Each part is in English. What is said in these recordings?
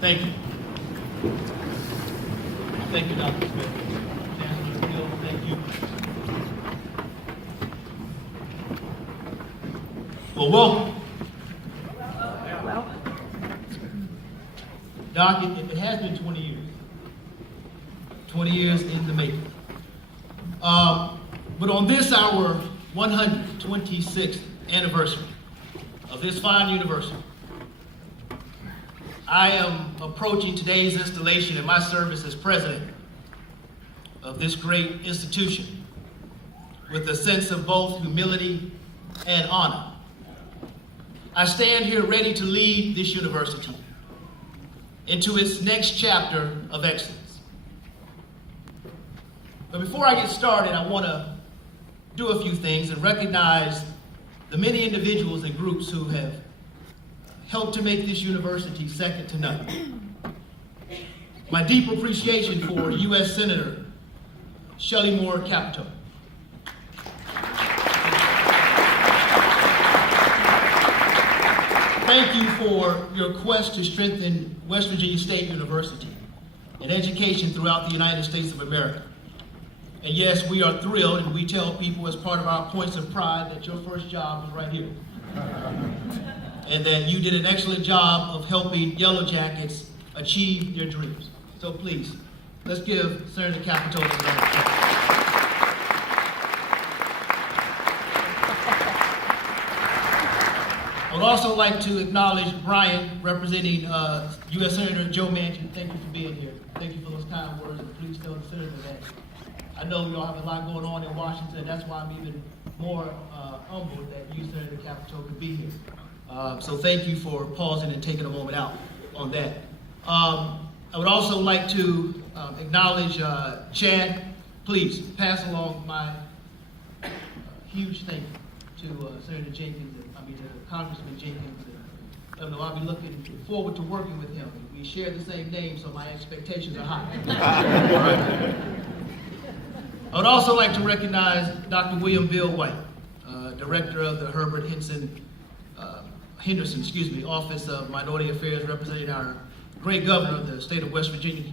Thank you. Thank you, Dr. Smith. Chancellor Hill, thank you. Well, welcome. Doc, it has been 20 years. 20 years in the making. But on this, our 126th anniversary of this fine university, I am approaching today's installation in my service as president of this great institution with a sense of both humility and honor. I stand here ready to lead this university into its next chapter of excellence. But before I get started, I want to do a few things and recognize the many individuals and groups who have helped to make this university second to none. My deep appreciation for U.S. Senator Shelley Moore Capito. Thank you for your quest to strengthen West Virginia State University and education throughout the United States of America. And yes, we are thrilled, and we tell people as part of our points of pride that your first job was right here. And that you did an excellent job of helping Yellow Jackets achieve their dreams. So please, let's give Senator Capito a round of applause. I would also like to acknowledge Brian, representing U.S. Senator Joe Manchin. Thank you for being here. Thank you for those kind words, and please tell the Senator that I know we all have a lot going on in Washington. That's why I'm even more humbled that you, Senator Capito, could be here. So thank you for pausing and taking a moment out on that. I would also like to acknowledge Chad. Please pass along my huge thank you to Senator Jenkins, Congressman Jenkins. I'll be looking forward to working with him. We share the same name, so my expectations are high. I would also like to recognize Dr. William Bill White, Director of the Herbert Henderson, Office of Minority Affairs, representing our great governor of the state of West Virginia,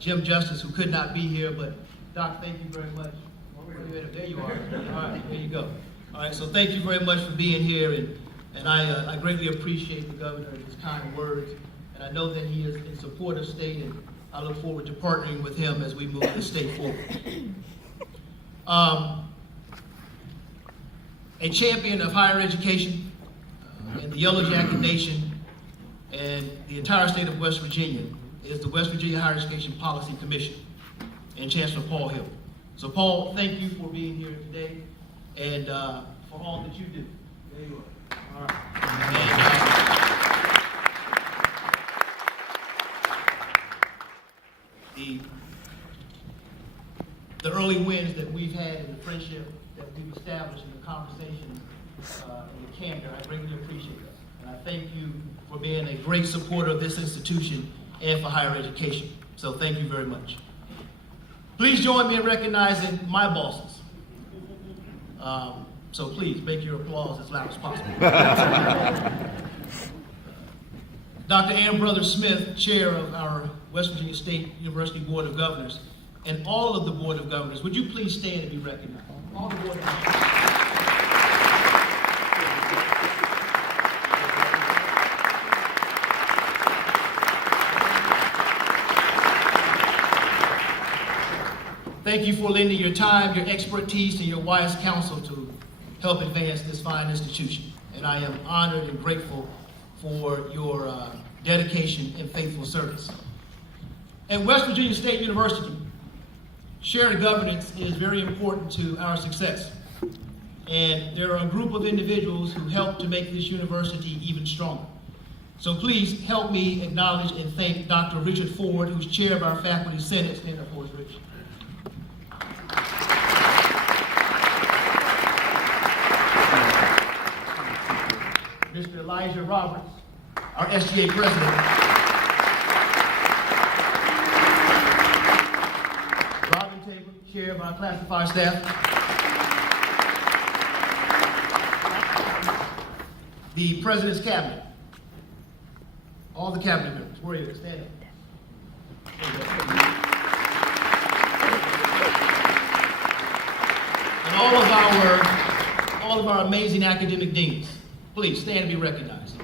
Jim Justice, who could not be here. But Doc, thank you very much. There you are. All right, there you go. All right, so thank you very much for being here, and I greatly appreciate the governor and his kind words, and I know that he is in support of state, and I look forward to partnering with him as we move the state forward. A champion of higher education in the Yellow Jacket Nation and the entire state of West Virginia is the West Virginia Higher Education Policy Commission and Chancellor Paul Hill. So Paul, thank you for being here today and for all that you do. There you are. All right. And, the early wins that we've had in the friendship that we've established in the conversations in the candor, I greatly appreciate that. And I thank you for being a great supporter of this institution and for higher education. So thank you very much. Please join me in recognizing my bosses. So please make your applause as loud as possible. Dr. Ann Brother Smith, chair of our West Virginia State University Board of Governors, and all of the Board of Governors, would you please stand and be recognized? All the Board of Governors. Thank you for lending your time, your expertise, and your wise counsel to help advance this fine institution. And I am honored and grateful for your dedication and faithful service. At West Virginia State University, shared governance is very important to our success. And there are a group of individuals who help to make this university even stronger. So please help me acknowledge and thank Dr. Richard Ford, who's chair of our Faculty Senate. Stand up for us, Rich. Mr. Elijah Roberts, our SGA president. Robin Tabor, chair of our classified staff. The president's cabinet. All the cabinet members, where are you? Stand up. And all of our amazing academic deans, please stand and be recognized.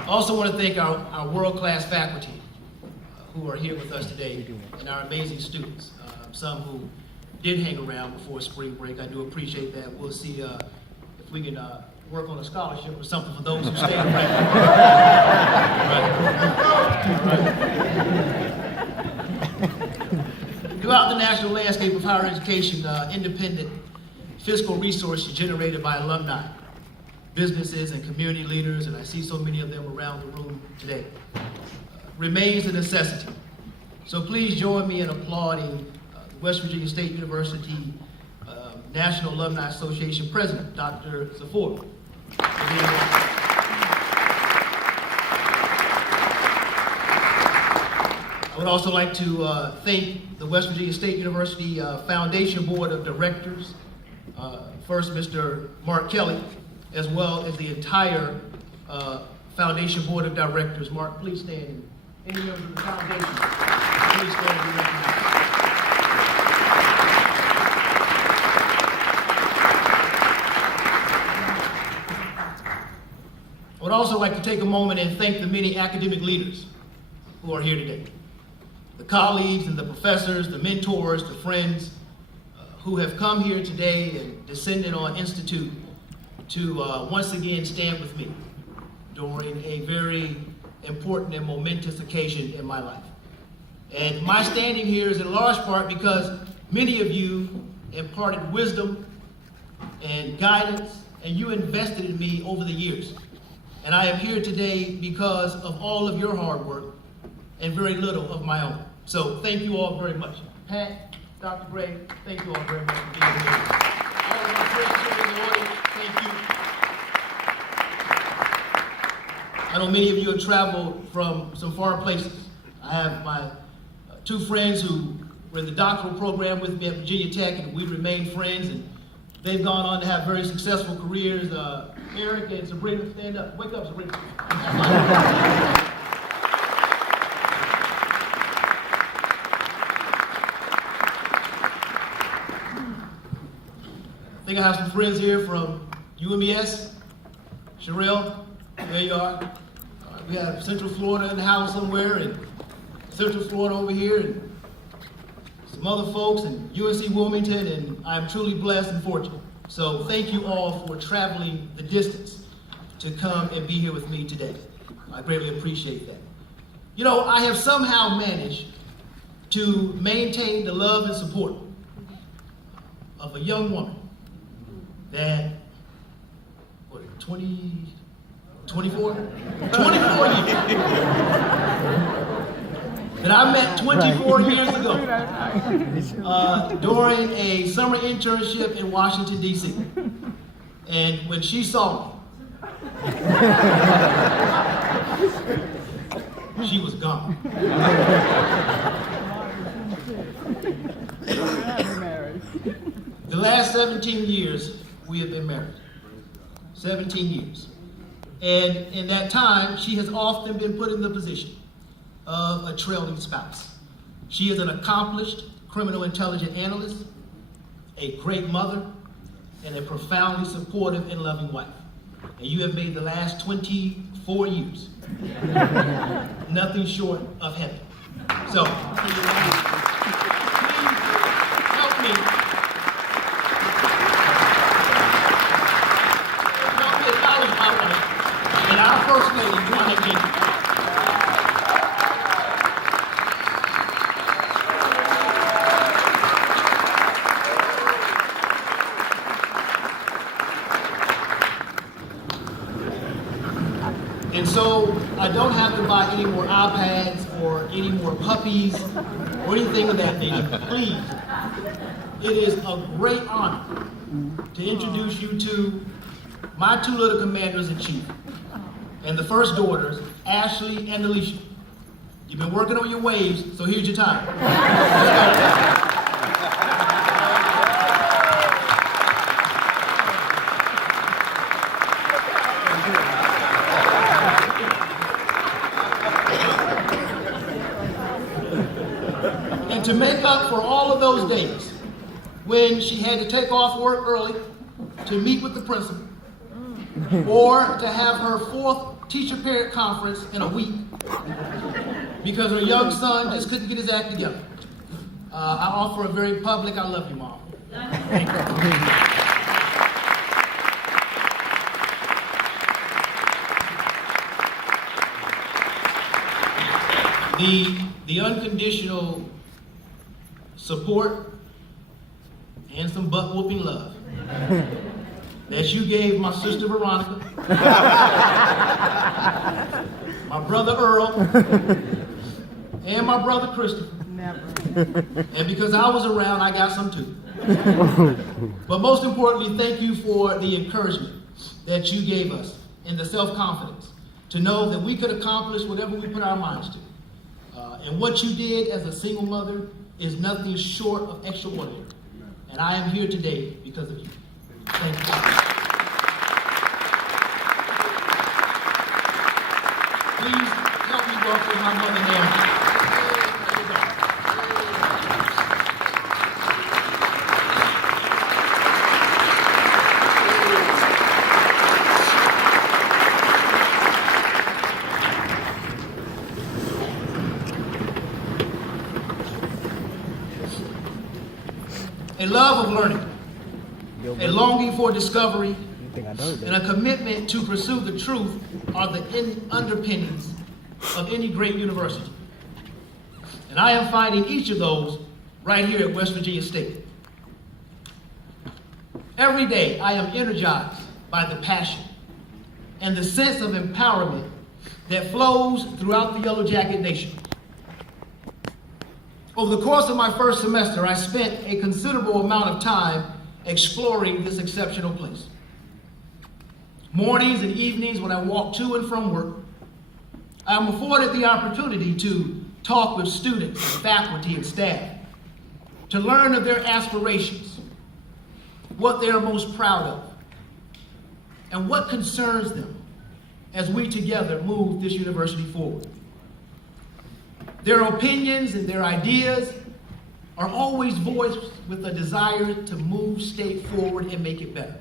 I also want to thank our world-class faculty who are here with us today and our amazing students, some who did hang around before spring break. I do appreciate that. We'll see if we can work on a scholarship or something for those who stay around. Right. Throughout the national landscape of higher education, independent fiscal resources generated by alumni, businesses, and community leaders, and I see so many of them around the room today, remains a necessity. So please join me in applauding West Virginia State University National Alumni Association President, Dr. Zafor. I would also like to thank the West Virginia State University Foundation Board of Directors, first Mr. Mark Kelly, as well as the entire Foundation Board of Directors. Mark, please stand. Any members of the foundation, please stand and be recognized. I would also like to take a moment and thank the many academic leaders who are here today. The colleagues and the professors, the mentors, the friends who have come here today and descended on Institute to once again stand with me during a very important and momentous occasion in my life. And my standing here is in large part because many of you imparted wisdom and guidance, and you invested in me over the years. And I am here today because of all of your hard work and very little of my own. So thank you all very much. Pat, Dr. Gray, thank you all very much for being here. All of my friends here in the audience, thank you. I know many of you have traveled from some far places. I have my two friends who were in the doctoral program with me at Virginia Tech, and we remained friends, and they've gone on to have very successful careers. Eric and Sabrina, stand up. Wake up, Sabrina. I think I have some friends here from UMES. Sherelle, there you are. We have Central Florida in the house somewhere, and Central Florida over here, and some other folks, and UNC Wilmington, and I'm truly blessed and fortunate. So thank you all for traveling the distance to come and be here with me today. I greatly appreciate that. You know, I have somehow managed to maintain the love and support of a young woman that, 24 years. That I met 24 years ago during a summer internship in Washington, D.C. And when she saw me, she was gone. The last 17 years, we have been married. 17 years. And in that time, she has often been put in the position of a trailing spouse. She is an accomplished criminal intelligence analyst, a great mother, and a profoundly supportive and loving wife. And you have made the last 24 years nothing short of heaven. So, please help me acknowledge my wife and our First Lady, Jenkins. And so I don't have to buy any more iPads or any more puppies or anything of that nature. Please, it is a great honor to introduce you to my two little commanders-in-chief and the first daughters, Ashley and Alicia. You've been working on your waves, so here's your time. Let's go. up for all of those days when she had to take off work early to meet with the principal, or to have her 4th teacher-parent conference in a week because her young son just couldn't get his act together. I offer a very public, I love you, Mom. Thank you. The unconditional support and some butt-whooping love that you gave my sister Veronica, my brother Earl, and my brother Christopher. Never. And because I was around, I got some too. But most importantly, thank you for the encouragement that you gave us and the self-confidence to know that we could accomplish whatever we put our minds to. And what you did as a single mother is nothing short of extraordinary. And I am here today because of you. Thank you. Please help me welcome my mother, Naomi. A love of learning, a longing for discovery, and a commitment to pursue the truth are the underpinnings of any great university. And I am finding each of those right here at West Virginia State. Every day I am energized by the passion and the sense of empowerment that flows throughout the Yellow Jacket Nation. Over the course of my first semester, I spent a considerable amount of time exploring this exceptional place. Mornings and evenings when I walk to and from work, I am afforded the opportunity to talk with students, faculty, and staff, to learn of their aspirations, what they are most proud of, and what concerns them as we together move this university forward. Their opinions and their ideas are always voiced with a desire to move state forward and make it better.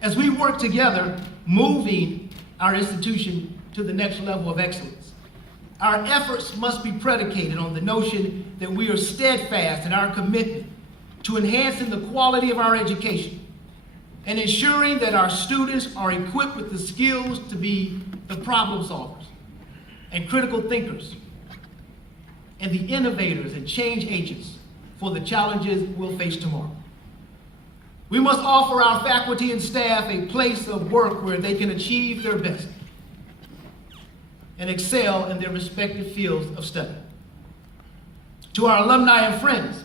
As we work together, moving our institution to the next level of excellence, our efforts must be predicated on the notion that we are steadfast in our commitment to enhancing the quality of our education and ensuring that our students are equipped with the skills to be the problem solvers and critical thinkers, and the innovators and change agents for the challenges we'll face tomorrow. We must offer our faculty and staff a place of work where they can achieve their best and excel in their respective fields of study. To our alumni and friends,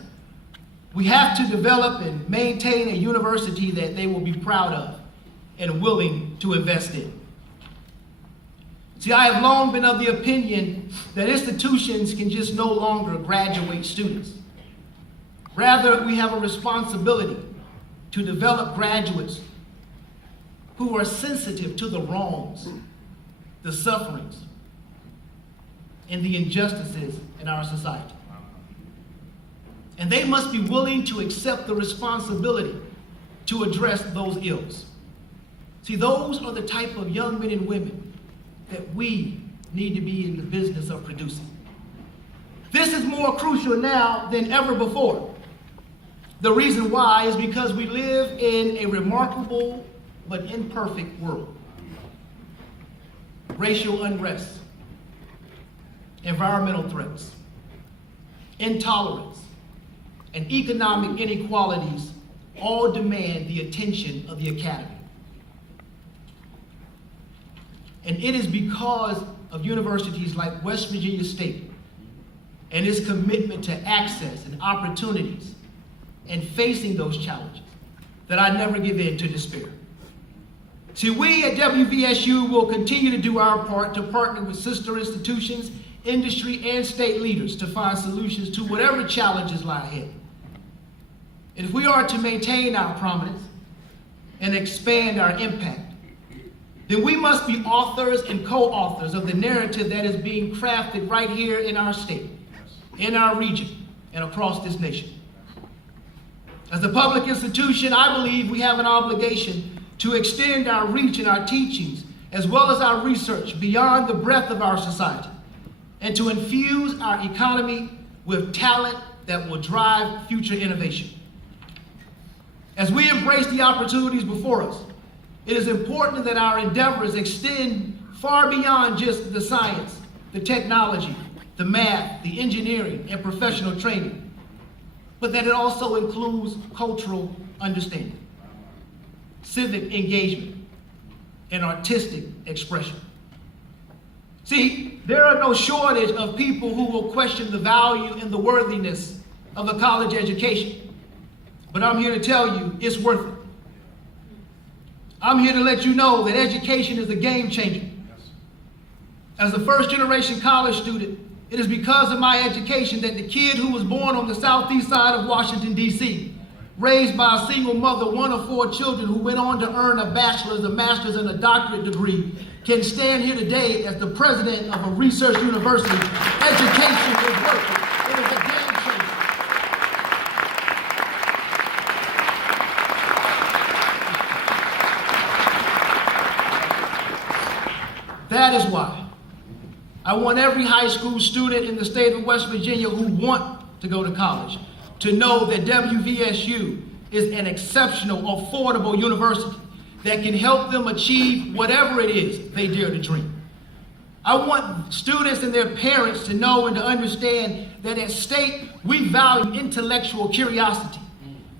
we have to develop and maintain a university that they will be proud of and willing to invest in. See, I have long been of the opinion that institutions can just no longer graduate students. Rather, we have a responsibility to develop graduates who are sensitive to the wrongs, the sufferings, and the injustices in our society. And they must be willing to accept the responsibility to address those ills. See, those are the type of young men and women that we need to be in the business of producing. This is more crucial now than ever before. The reason why is because we live in a remarkable but imperfect world. Racial unrest, environmental threats, intolerance, and economic inequalities all demand the attention of the academy. And it is because of universities like West Virginia State and its commitment to access and opportunities and facing those challenges that I never give in to despair. See, we at WVSU will continue to do our part to partner with sister institutions, industry, and state leaders to find solutions to whatever challenges lie ahead. And if we are to maintain our prominence and expand our impact, then we must be authors and co-authors of the narrative that is being crafted right here in our state, in our region, and across this nation. As a public institution, I believe we have an obligation to extend our reach and our teachings, as well as our research, beyond the breadth of our society, and to infuse our economy with talent that will drive future innovation. As we embrace the opportunities before us, it is important that our endeavors extend far beyond just the science, the technology, the math, the engineering, and professional training, but that it also includes cultural understanding, civic engagement, and artistic expression. See, there are no shortage of people who will question the value and the worthiness of a college education, but I'm here to tell you it's worth it. I'm here to let you know that education is a game changer. As a first-generation college student, it is because of my education that the kid who was born on the southeast side of Washington, D.C., raised by a single mother, one of 4 children, who went on to earn a bachelor's, a master's, and a doctorate degree, can stand here today as the president of a research university. Education is worth it. It is a game changer. That is why I want every high school student in the state of West Virginia who want to go to college to know that WVSU is an exceptional, affordable university that can help them achieve whatever it is they dare to dream. I want students and their parents to know and to understand that at State, we value intellectual curiosity,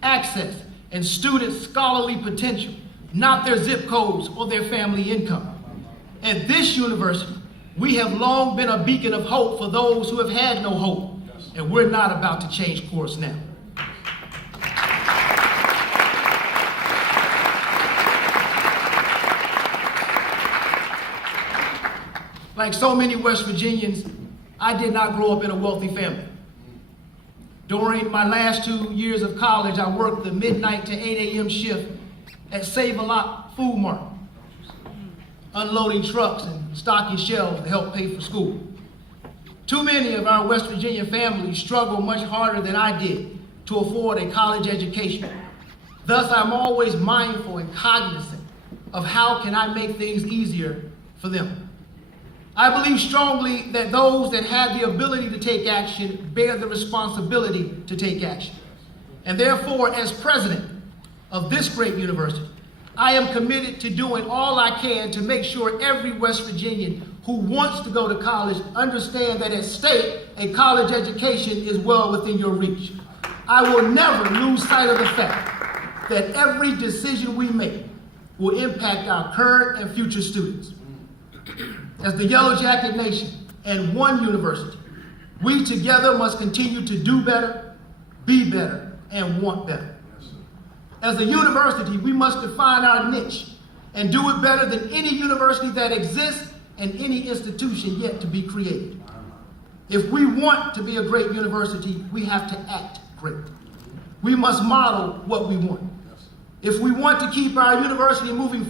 access, and students' scholarly potential, not their zip codes or their family income. At this university, we have long been a beacon of hope for those who have had no hope, and we're not about to change course now. Like so many West Virginians, I did not grow up in a wealthy family. During my last 2 years of college, I worked the midnight to 8 a.m. shift at Save-A-Lot Food Mart, unloading trucks and stocking shelves to help pay for school. Too many of our West Virginia families struggle much harder than I did to afford a college education. Thus, I'm always mindful and cognizant of how can I make things easier for them. I believe strongly that those that have the ability to take action bear the responsibility to take action. And therefore, as president of this great university, I am committed to doing all I can to make sure every West Virginian who wants to go to college understand that at State, a college education is well within your reach. I will never lose sight of the fact that every decision we make will impact our current and future students. As the Yellow Jacket Nation and one university, we together must continue to do better, be better, and want better. As a university, we must define our niche and do it better than any university that exists and any institution yet to be created. If we want to be a great university, we have to act great. We must model what we want. If we want to keep our university moving